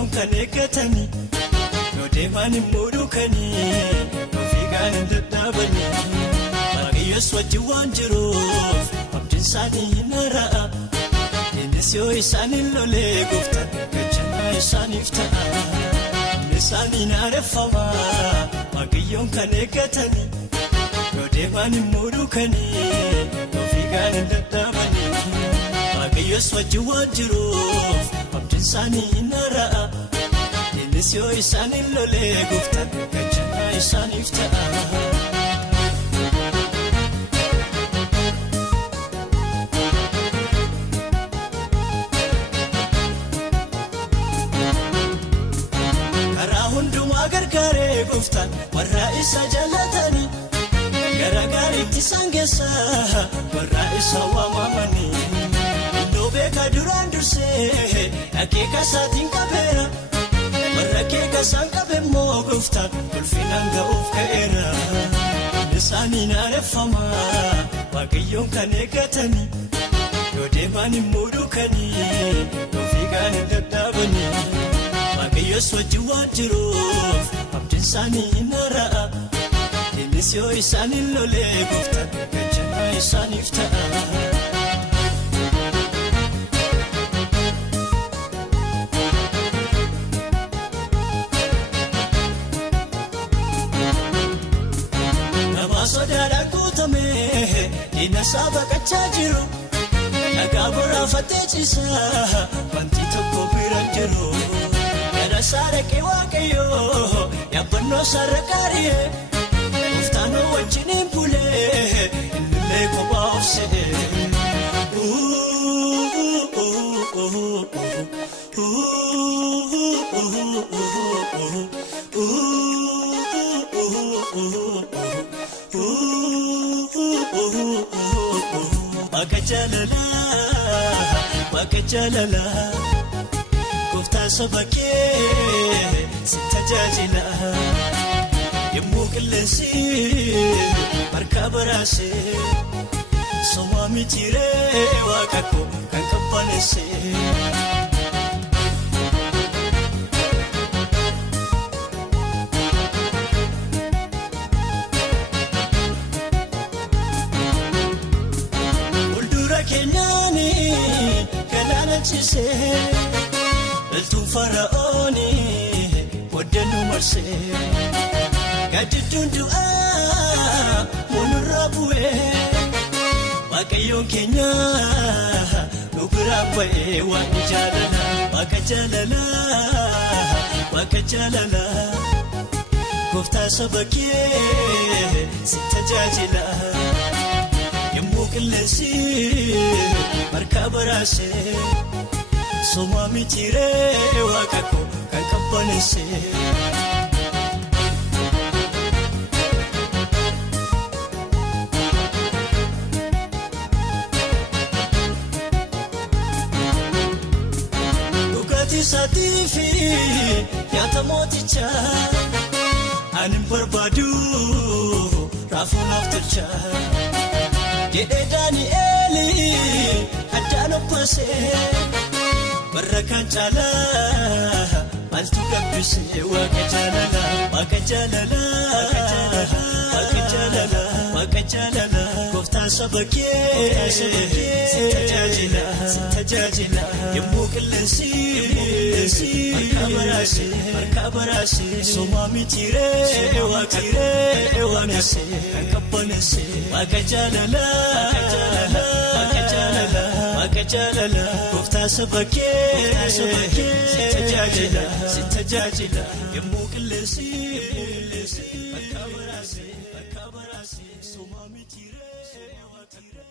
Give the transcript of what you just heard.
waaqayyoon kan eeggatanii yoo deeman immoo duukanii ofiigaan hin dadhabanii waaqayyoos wajjin waan jiruuf abdiin isaanii hin hara'a innis yoo isaan hin lolee gooftaan gachanaa isaaniif ta'a isaanii naareffama waaqayyoon kan eeggatanii yoo deeman immoo duukanii ofiigaan hin dadhabanii waaqayyoos wajjin waan jiruuf abdiin isaanii hin hara'a innis yoo isaan hin lolee gooftaan gachanaa isaaniif ta'a. Gargaaree gooftaan warra isa jaallatanii gara gaariitti isaan geessa warra isa waamamanii iddoo beeka duraan dursee akeeka isaatiin qabeera warra akeeka isaan qabe immoo gooftaan ulfinaan ga'uuf ka'eera isaanii naareffama waaqayyoon kan eeggatanii yoo deeman immoo duukanii ofiigaan hin dadhabanii waaqayyoos wajjin waan jiruuf abdiin isaanii hin hara'a innis yoo isaan hin lolee gooftaan gachanaa isaaniif ta'a. Nama sodaadhaan guutame diina isaa baqachaa jiru dhagaa boraafatee ciisa wanti tokko bira jiru. Saaraqee waaqayyoo yaabbannoo saara gaari'ee gooftaanoo wajjiniin bulee illee kophaa of se'ee. Waaqa jaalalaa waaqa jaalalaa. Gooftaan saba kee si tajaajila yemmuu qilleensi harka baraasee somaa mitiiree waaqa koo kan qabbaneessee. Fuuldura keenyaani galaana ciisee. Loltuun fara'oonii booddee nu marsee gaaddidduu du'aa walirraa bu'ee waaqayyoon keenya nu biraa ba'ee waan jaalala waaqa jaalala waaqa jaalala gooftaan saba kee si tajaajila yemmuu qilleensi harka baraasee. Somaa mitiiree waaqa koo kan qabbaneessee. Dhugaatii isaatii fi nyaata mootichaa ani hin barbaadu raafuu naaf tolchaa jedhee Daani'eeli addaan obbaasee. Warra kan caalaa maaltu gabbisee waaqa jaalala waaqa jaalala waaqa jaalala waaqa jaalala gooftaan saba kee si tajaajila yemmuu qilleensi harka baraasee somaa mitiiree waaqiree waanesee kan qabbaneessee waaqa jaalala waaqa jaalala waaqa jaalala gooftaan saba kee si tajaajila yemmuu qilleensi harka baraasee somaa mitiiree waaqiree.